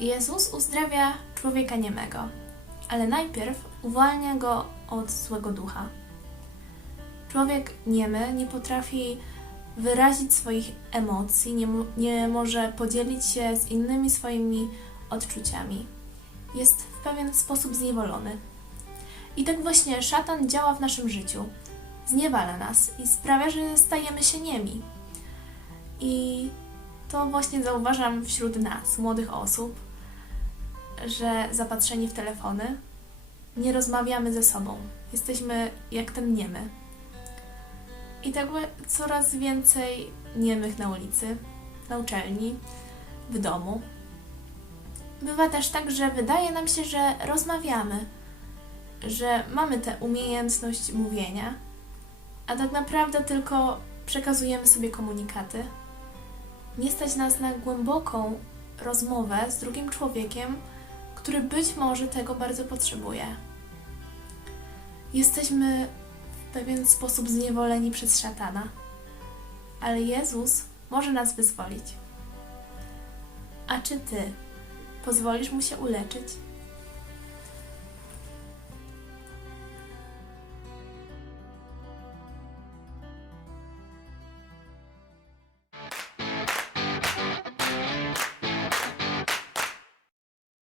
Jezus uzdrawia człowieka niemego, ale najpierw uwalnia go od złego ducha. Człowiek niemy nie potrafi wyrazić swoich emocji, nie, nie może podzielić się z innymi swoimi odczuciami. Jest w pewien sposób zniewolony. I tak właśnie szatan działa w naszym życiu. Zniewala nas i sprawia, że stajemy się niemi. I to właśnie zauważam wśród nas, młodych osób, że zapatrzeni w telefony, nie rozmawiamy ze sobą. Jesteśmy jak ten niemy. I tak coraz więcej niemych na ulicy, na uczelni, w domu. Bywa też tak, że wydaje nam się, że rozmawiamy, że mamy tę umiejętność mówienia, a tak naprawdę tylko przekazujemy sobie komunikaty. Nie stać nas na głęboką rozmowę z drugim człowiekiem, który być może tego bardzo potrzebuje. Jesteśmy w pewien sposób zniewoleni przez szatana, ale Jezus może nas wyzwolić. A czy ty pozwolisz mu się uleczyć?